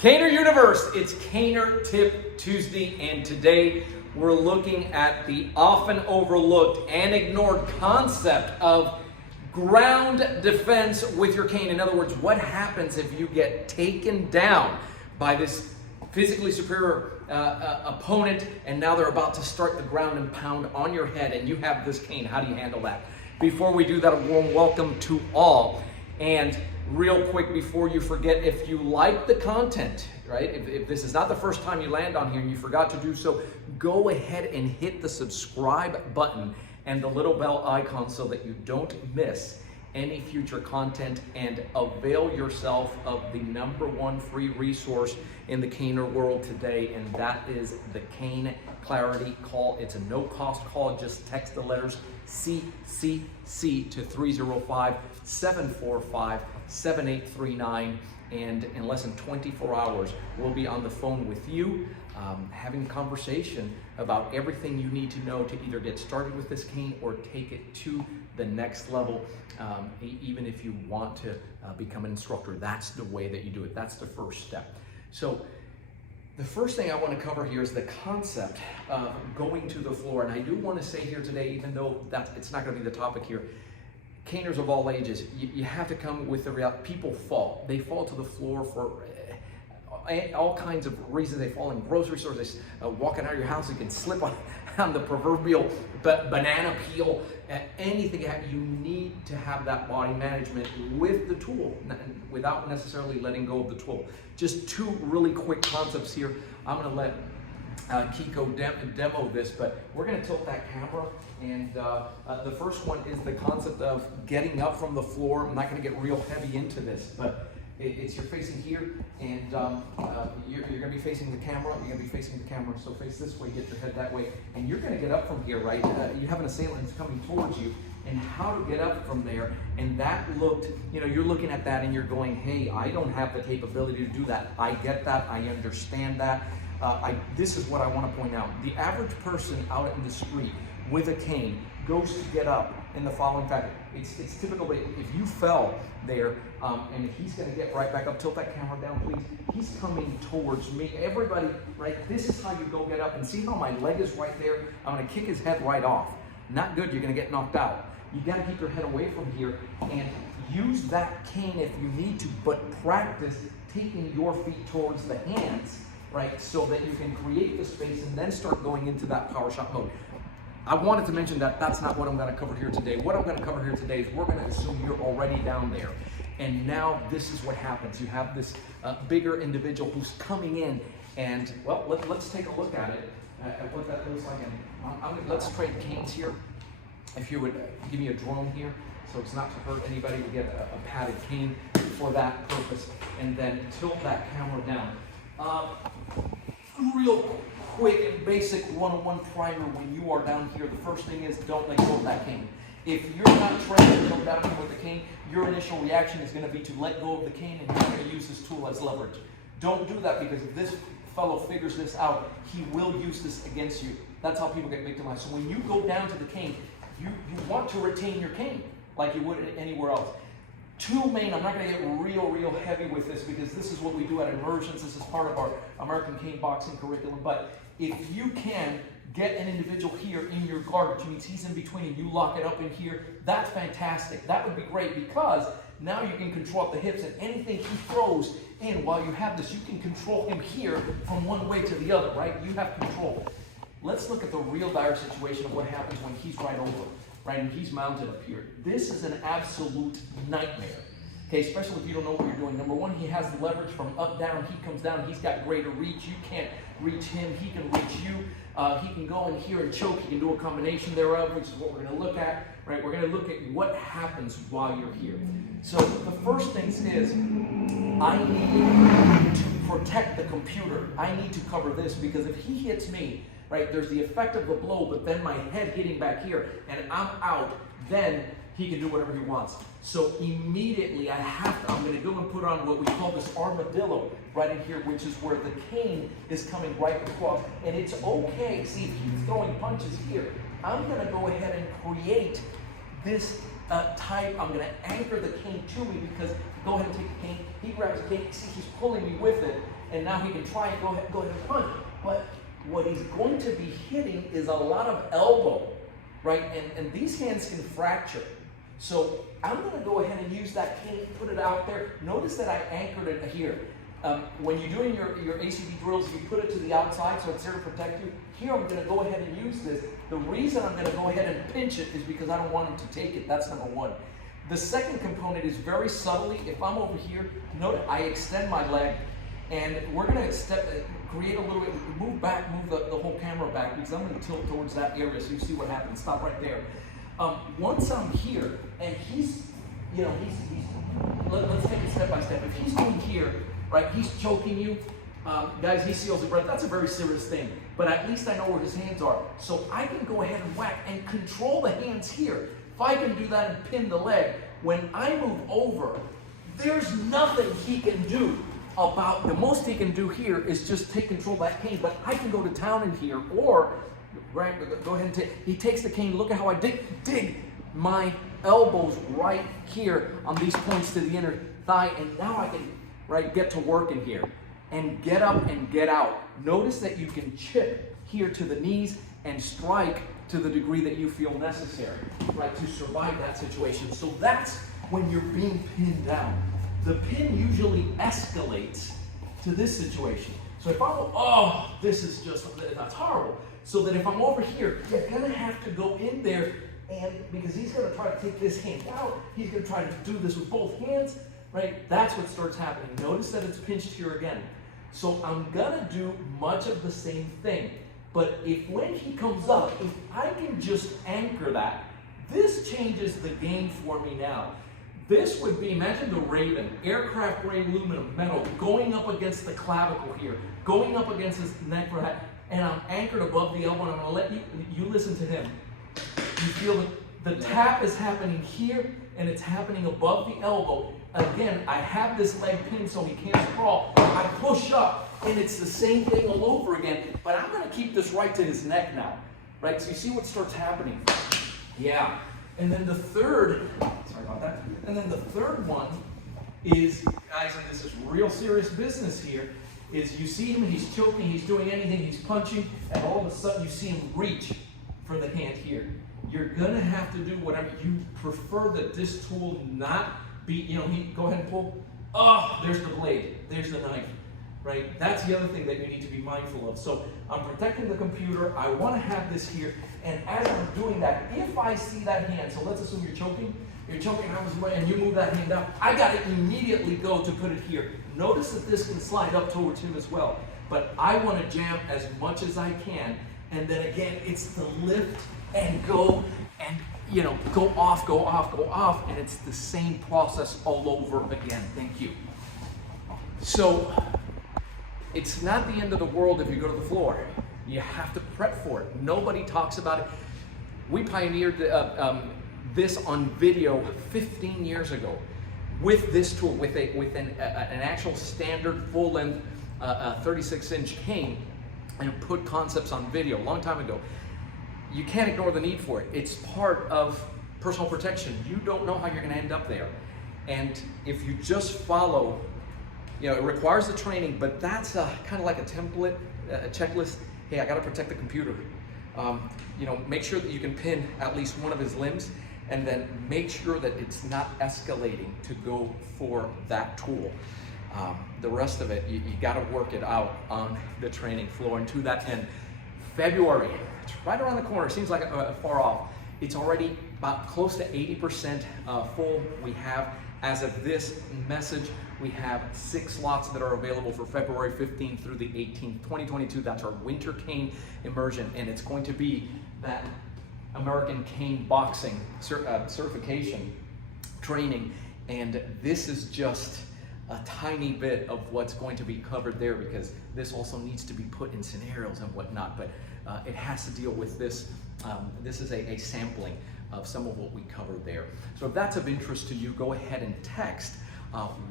Caner Universe, it's Caner Tip Tuesday, and today we're looking at the often overlooked and ignored concept of ground defense with your cane. In other words, what happens if you get taken down by this physically superior opponent, and now they're about to start the ground and pound on your head, and you have this cane? How do you handle that? Before we do that, a warm welcome to all. And real quick, before you forget, if you like the content, right, if this is not the first time you land on here and you forgot to do so, go ahead and hit the subscribe button and the little bell icon so that you don't miss any future content, and avail yourself of the #1 free resource in the caner world today, and that is the Cane Clarity Call. It's a no-cost call. Just text the letters CCC to 305-745-7839, and in less than 24 hours, we'll be on the phone with you, having a conversation about everything you need to know to either get started with this cane or take it to the next level. Even if you want to become an instructor, that's the way that you do it. That's the first step. So the first thing I want to cover here is the concept of going to the floor. And I do want to say here today, even though it's not going to be the topic here, caners of all ages, you have to come with the reality. People fall. They fall to the floor for all kinds of reasons. They fall in grocery stores. They walking out of your house, you can slip on the proverbial banana peel. Anything you need to have that body management with the tool, without necessarily letting go of the tool. Just two really quick concepts here. I'm going to let Kiko demo this, but we're going to tilt that camera, and the first one is the concept of getting up from the floor. I'm not going to get real heavy into this, but you're facing here, and you're going to be facing the camera. You're going to be facing the camera, so face this way, get your head that way, and you're going to get up from here, right? You have an assailant that's coming towards you, and how to get up from there. And that looked, you're looking at that and you're going, hey, I don't have the capability to do that. I get that. I understand that. This is what I want to point out. The average person out in the street with a cane goes to get up in the following fashion. It's typical that if you fell there, and he's going to get right back up. Tilt that camera down, please. He's coming towards me. Everybody, right? This is how you go get up. And see how my leg is right there? I'm going to kick his head right off. Not good. You're going to get knocked out. You got to keep your head away from here and use that cane if you need to, but practice taking your feet towards the hands, right? So that you can create the space and then start going into that power shot mode. I wanted to mention that that's not what I'm going to cover here today. What I'm going to cover here today is we're going to assume you're already down there. And now this is what happens. You have this bigger individual who's coming in, and well, let's take a look at it, at what that looks like. And let's trade canes here. If you would give me a drone here, so it's not to hurt anybody, we get a padded cane for that purpose, and then tilt that camera down. Real quick and basic 101 primer when you are down here. The first thing is don't let go of that cane. If you're not trained to go down here with the cane, your initial reaction is going to be to let go of the cane, and you're going to use this tool as leverage. Don't do that, because if this fellow figures this out, he will use this against you. That's how people get victimized. So when you go down to the cane, you want to retain your cane like you would anywhere else. Two main, I'm not going to get real heavy with this, because this is what we do at immersions. This is part of our American cane boxing curriculum. But if you can get an individual here in your guard, which means he's in between and you lock it up in here, that's fantastic. That would be great, because now you can control up the hips, and anything he throws in while you have this, you can control him here from one way to the other, right? You have control. Let's look at the real dire situation of what happens when he's right over, right? And he's mounted up here. This is an absolute nightmare. Okay, especially if you don't know what you're doing. Number one, he has the leverage from up, down. He comes down, he's got greater reach. You can't reach him, he can reach you. He can go in here and choke. He can do a combination thereof, which is what we're going to look at, right? We're going to look at what happens while you're here. So the first thing is, I need to protect the computer. I need to cover this, because if he hits me, right, there's the effect of the blow, but then my head hitting back here, and I'm out, then he can do whatever he wants. So immediately I'm going to go and put on what we call this armadillo right in here, which is where the cane is coming right across. And it's okay. See, if he's throwing punches here, I'm going to go ahead and create this type. I'm going to anchor the cane to me because go ahead and take the cane. He grabs the cane. See, he's pulling me with it, and now he can try and go ahead and punch. But what he's going to be hitting is a lot of elbow, right? And these hands can fracture. So I'm going to go ahead and use that cane, put it out there. Notice that I anchored it here. When you're doing your ACB drills, you put it to the outside so it's there to protect you. Here I'm going to go ahead and use this. The reason I'm going to go ahead and pinch it is because I don't want him to take it. That's number one. The second component is very subtly. If I'm over here, note I extend my leg, and we're going to create a little bit, move the whole camera back because I'm going to tilt towards that area so you see what happens. Stop right there. Once I'm here, and he's let's take it step by step. If he's doing here, right, he's choking you, guys, he seals his breath. That's a very serious thing, but at least I know where his hands are. So I can go ahead and whack and control the hands here. If I can do that and pin the leg, when I move over, there's nothing he can do about, the most he can do here is just take control of that cane, but I can go to town in here, or right, go ahead and he takes the cane. Look at how I dig my elbows right here on these points to the inner thigh, and now I can get to work in here and get up and get out. Notice that you can chip here to the knees and strike to the degree that you feel necessary, right, to survive that situation. So that's when you're being pinned down. The pin usually escalates to this situation. So if I'm, this is just, that's horrible. So that if I'm over here, you're gonna have to go in there, and because he's gonna try to take this hand out, he's gonna try to do this with both hands, right? That's what starts happening. Notice that it's pinched here again. So I'm gonna do much of the same thing. But if when he comes up, if I can just anchor that, this changes the game for me now. This would be, imagine the Raven, aircraft grade aluminum metal, going up against the clavicle here, going up against his neck for that, and I'm anchored above the elbow, and I'm gonna let you listen to him. You feel the tap is happening here, and it's happening above the elbow. Again, I have this leg pinned so he can't sprawl. I push up, and it's the same thing all over again, but I'm gonna keep this right to his neck now, right? So you see what starts happening? Yeah. And then the third, sorry about that. And then the third one is, guys, and this is real serious business here, is you see him, he's choking, he's doing anything, he's punching, and all of a sudden you see him reach for the hand here. You're gonna have to do whatever you prefer that this tool not be, go ahead and pull. Oh, there's the blade, there's the knife, right? That's the other thing that you need to be mindful of. So I'm protecting the computer, I wanna have this here, and as I'm doing that, if I see that hand, so let's assume you're choking, and you move that hand out, I gotta immediately go to put it here. Notice that this can slide up towards him as well, but I wanna jam as much as I can, and then again, it's the lift and go, and go off, and it's the same process all over again. Thank you. So, it's not the end of the world if you go to the floor. You have to prep for it. Nobody talks about it. We pioneered this on video 15 years ago with this tool, with an actual standard full-length 36-inch cane, and put concepts on video a long time ago. You can't ignore the need for it. It's part of personal protection. You don't know how you're going to end up there. And if you just follow, it requires the training, but that's kind of like a template, a checklist. Hey, I got to protect the computer. Make sure that you can pin at least one of his limbs, and then make sure that it's not escalating to go for that tool. The rest of it, you got to work it out on the training floor. And to that end, February, it's right around the corner. Seems like far off. It's already about close to 80% full. We have, as of this message, we have 6 slots that are available for February 15th through the 18th, 2022. That's our winter cane immersion, and it's going to be that American cane boxing certification training. And this is just a tiny bit of what's going to be covered there, because this also needs to be put in scenarios and whatnot, but it has to deal with this. This is a sampling of some of what we covered there. So if that's of interest to you, go ahead and text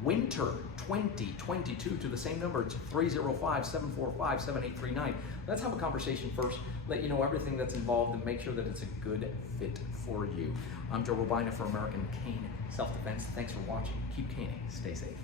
Winter 2022 to the same number. It's 305-745-7839. Let's have a conversation first, let you know everything that's involved, and make sure that it's a good fit for you. I'm Joe Robaina for American Cane Self-Defense. Thanks for watching. Keep caning. Stay safe.